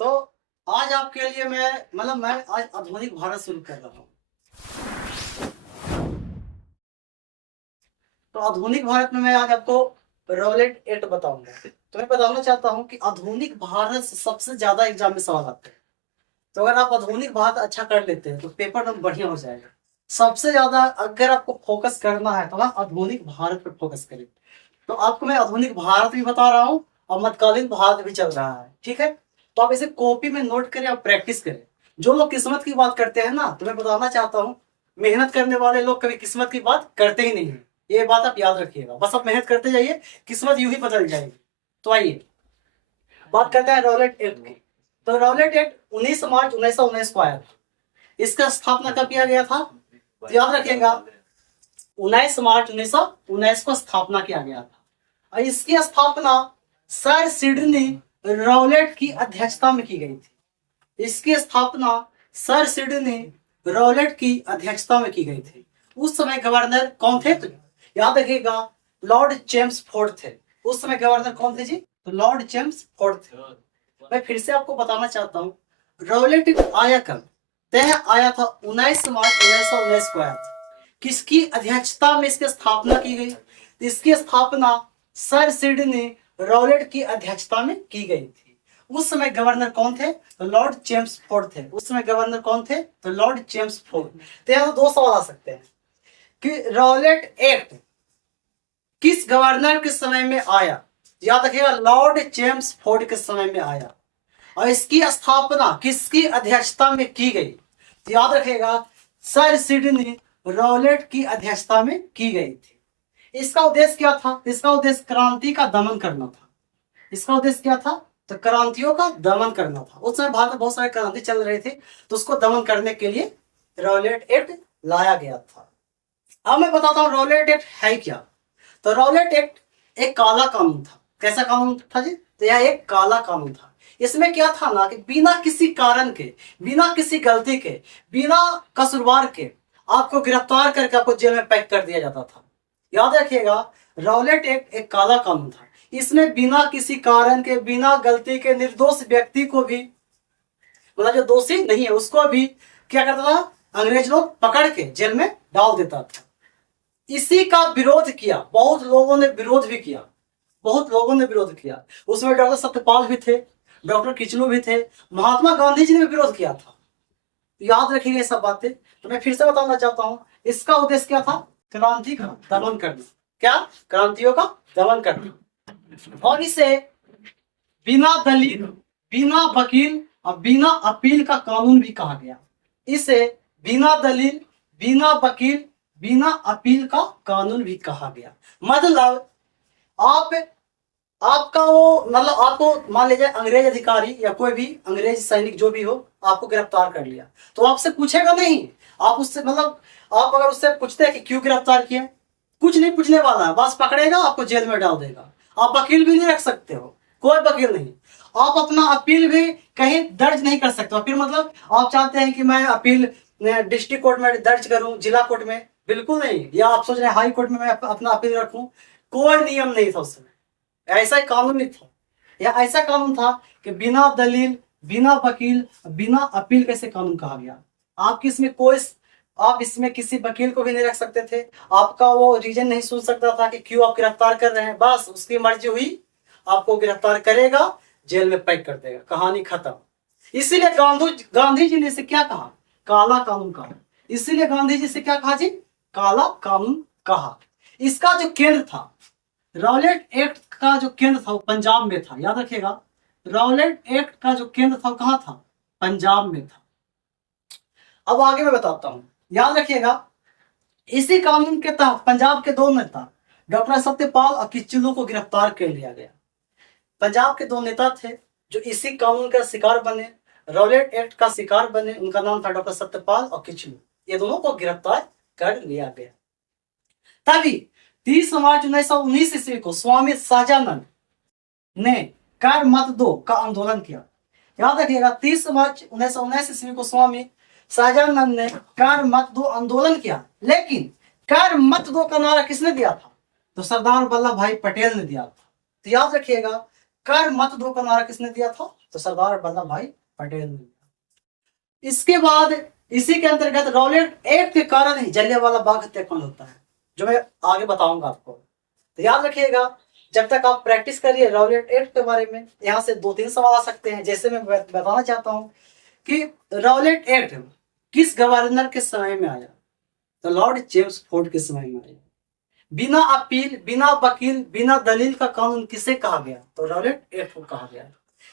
तो आज आपके लिए मैं आज आधुनिक भारत शुरू कर रहा हूँ। तो आधुनिक भारत में मैं आज आपको रोलेट एक्ट बताऊंगा। तो मैं बताना चाहता हूँ कि आधुनिक भारत से सबसे ज्यादा एग्जाम में सवाल आते हैं। तो अगर आप आधुनिक भारत अच्छा कर लेते हैं तो पेपर में बढ़िया हो जाएगा। सबसे ज्यादा अगर आपको फोकस करना है तो आप आधुनिक भारत पर फोकस करें। तो आपको मैं आधुनिक भारत भी बता रहा हूँ और मध्यकालीन भारत भी चल रहा है, ठीक है। तो आप इसे कॉपी में नोट करें और प्रैक्टिस करें। जो लोग किस्मत की बात करते हैं ना, तो मैं बताना चाहता हूँ मेहनत करने वाले लोग कभी किस्मत की बात करते ही नहीं है। ये बात आप याद रखिएगा। बस आप मेहनत करते जाइए, किस्मत यूं ही बदल जाएगी। तो आइए बात करते हैं रॉलेट एक्ट की। तो रॉलेट एक्ट 19 मार्च 1919 को आया था। इसका स्थापना कब किया गया था? तो याद रखिएगा 19 मार्च 1919 को स्थापना किया गया था। और इसकी स्थापना सर सिडनी रॉलेट की अध्यक्षता में की गई थी। इसकी स्थापना सर सिडनी रॉलेट की अध्यक्षता में की गई थी। उस समय गवर्नर कौन थे? तो याद रखिएगा लॉर्ड चेम्सफोर्ड थे। उस समय गवर्नर कौन थे जी? तो लॉर्ड चेम्सफोर्ड थे। मैं फिर से आपको बताना चाहता हूँ रॉलेट आया कब? तय आया था 19 मार्च 1919 को आया था। किसकी अध्यक्षता में इसकी स्थापना की गई? इसकी स्थापना सर सिडनी रॉलेट की अध्यक्षता में की गई थी। उस समय गवर्नर कौन थे? तो लॉर्ड चेम्सफोर्ड थे। उस समय गवर्नर कौन थे? तो लॉर्ड चेम्सफोर्ड। तो यहाँ दो सवाल आ सकते हैं कि रॉलेट एक्ट किस गवर्नर के समय में आया? याद रखिएगा लॉर्ड चेम्सफोर्ड के समय में आया। और इसकी स्थापना किसकी अध्यक्षता में की गई? तो याद रखिएगा सर सिडनी रॉलेट की अध्यक्षता में की गई थी। इसका उद्देश्य क्या था? इसका उद्देश्य क्रांति का दमन करना था। इसका उद्देश्य क्या था? तो क्रांतियों का दमन करना था। उस समय भारत में बहुत सारे क्रांति चल रहे थे, तो उसको दमन करने के लिए रॉलेट एक्ट लाया गया था। अब मैं बताता हूँ रॉलेट एक्ट है क्या। तो रॉलेट एक्ट एक काला कानून था। कैसा कानून था जी? तो यह एक काला कानून था। इसमें क्या था ना कि बिना किसी कारण के, बिना किसी गलती के, बिना कसूरवार के आपको गिरफ्तार करके आपको जेल में पैक कर दिया जाता था। याद रखिएगा रॉलेट एक्ट एक काला कानून था। इसमें बिना किसी कारण के, बिना गलती के निर्दोष व्यक्ति को भी, मतलब जो दोषी नहीं है उसको भी क्या करता था? अंग्रेज लोग पकड़ के जेल में डाल देता था। इसी का विरोध किया, बहुत लोगों ने विरोध भी किया, बहुत लोगों ने विरोध किया। उसमें डॉक्टर सत्यपाल भी थे, डॉक्टर किचलू भी थे, महात्मा गांधी जी ने भी विरोध किया था। याद रखिएगा ये सब बातें। तो मैं फिर से बताना चाहता हूँ इसका उद्देश्य क्या था? क्रांति का दमन करना। क्या? क्रांतियों का दमन करना। और इसे बिना दलील, बिना वकील और बिना अपील का कानून भी कहा गया। इसे बिना दलील, बिना वकील, बिना अपील का कानून भी कहा गया। मतलब आप आपका वो मतलब आपको मान लीजिए अंग्रेज अधिकारी या कोई भी अंग्रेज सैनिक जो भी हो आपको गिरफ्तार कर लिया, तो आपसे पूछेगा नहीं। आप उससे मतलब आप अगर उससे पूछते हैं कि क्यों गिरफ्तार किया, कुछ नहीं पूछने वाला है, बस पकड़ेगा आपको जेल में डाल देगा। आप वकील भी नहीं रख सकते हो, कोई वकील नहीं। आप अपना अपील भी कहीं दर्ज नहीं कर सकते हो। फिर मतलब आप चाहते हैं कि मैं अपील डिस्ट्रिक्ट कोर्ट में दर्ज करूं, जिला कोर्ट में? बिल्कुल नहीं। या आप सोच रहे हैं हाई कोर्ट में मैं अपना अपील रखूं? कोई नियम नहीं था उस समय। ऐसा कानून नहीं था। या ऐसा कानून था कि बिना दलील, बिना वकील, बिना अपील कैसे कानून कहा गया। आपकी इसमें कोई, आप इसमें किसी वकील को भी नहीं रख सकते थे। आपका वो रीजन नहीं सुन सकता था कि क्यों आप गिरफ्तार कर रहे हैं। बस उसकी मर्जी हुई, आपको गिरफ्तार करेगा, जेल में पैक कर देगा, कहानी खत्म। इसीलिए गांधी जी ने इसे क्या कहा? काला कानून कहा। इसीलिए गांधी जी से क्या कहा जी? काला कानून कहा। इसका जो केंद्र था, रॉलेट एक्ट का जो केंद्र था वो पंजाब में था। याद रखिएगा रॉलेट एक्ट का जो केंद्र था वो कहां था? पंजाब में था। अब आगे मैं बताता हूं, याद रखिएगा इसी कानून के तहत पंजाब के दो नेता डॉक्टर सत्यपाल और किचलू को गिरफ्तार कर लिया गया। पंजाब के दो नेता थे जो इसी कानून का शिकार बने, रॉलेट एक्ट का शिकार बने। उनका नाम था डॉक्टर सत्यपाल और किचलू। ये दोनों को गिरफ्तार कर लिया गया। तभी 30 मार्च 1919 ईस्वी को स्वामी सहजानंद ने कर मत दो का आंदोलन किया। याद रखिएगा 30 मार्च 1919 ईस्वी को स्वामी सहजानंद ने कर मत दो आंदोलन किया। लेकिन कर मत दो का नारा किसने दिया था? तो सरदार वल्लभ भाई पटेल ने दिया था। तो याद रखिएगा कर मत दो का नारा किसने दिया था? तो सरदार वल्लभ भाई पटेल ने। इसके बाद इसी के अंतर्गत रॉलेट एक्ट के कारण ही जलियांवाला बाग हत्याकांड होता है, जो मैं आगे बताऊंगा आपको। तो याद रखिएगा, जब तक आप प्रैक्टिस करिए रॉलेट एक्ट के बारे में, यहाँ से 2-3 सवाल आ सकते हैं। जैसे मैं बताना चाहता हूँ कि रॉलेट एक्ट किस गवर्नर के समय में आया, तो लॉर्ड जेम्स फोर्ड के समय में आया। बिना अपील, बिना वकील, बिना दलील का कानून किसे कहा गया, तो रॉलेट एक्ट को कहा गया।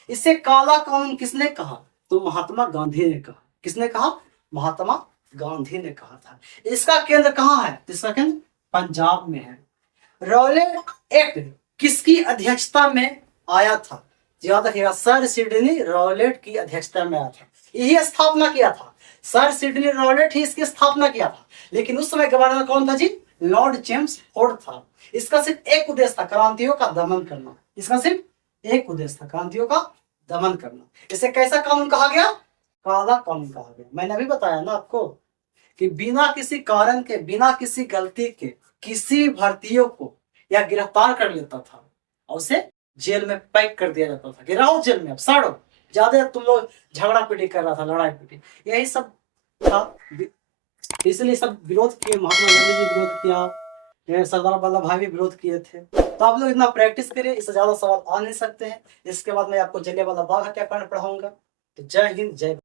इसे काला कानून किसने कहा, तो महात्मा गांधी ने कहा। किसने कहा, महात्मा गांधी ने कहा था। इसका केंद्र कहाँ है, इसका केंद्र पंजाब में है। रॉलेट एक्ट किसकी अध्यक्षता में आया था, याद रखिएगा, सर सिडनी रॉलेट की अध्यक्षता में आया था। यही स्थापना किया था, सर सिडनी रॉलेट ही इसकी स्थापना किया था। लेकिन उस समय गवर्नर कौन था जी, लॉर्ड जेम्स फोर्ड था। इसका सिर्फ एक उद्देश्य था, क्रांतियों का दमन करना। इसका सिर्फ एक उद्देश्य था, क्रांतियों का दमन करना। इसे कैसा कानून कहा गया, काला कानून कहा गया। मैंने अभी बताया ना आपको कि बिना किसी कारण के, बिना किसी गलती के किसी भारतीयों को या गिरफ्तार कर लेता था और उसे जेल में पैक कर दिया जाता था, गिराओ जेल में, अब सड़ो, ज्यादा तुम लोग झगड़ा पीटी कर रहा था, लड़ाई पीटी, यही सब था। इसलिए सब विरोध किए, महात्मा गांधी जी विरोध किया, सरदार वल्लभ भाई भी विरोध किए थे। तो आप लोग इतना प्रैक्टिस करिए, इससे ज्यादा सवाल आ नहीं सकते हैं। इसके बाद मैं आपको जलियांवाला बाग हत्याकांड पढ़ाऊंगा। तो जय हिंद, जय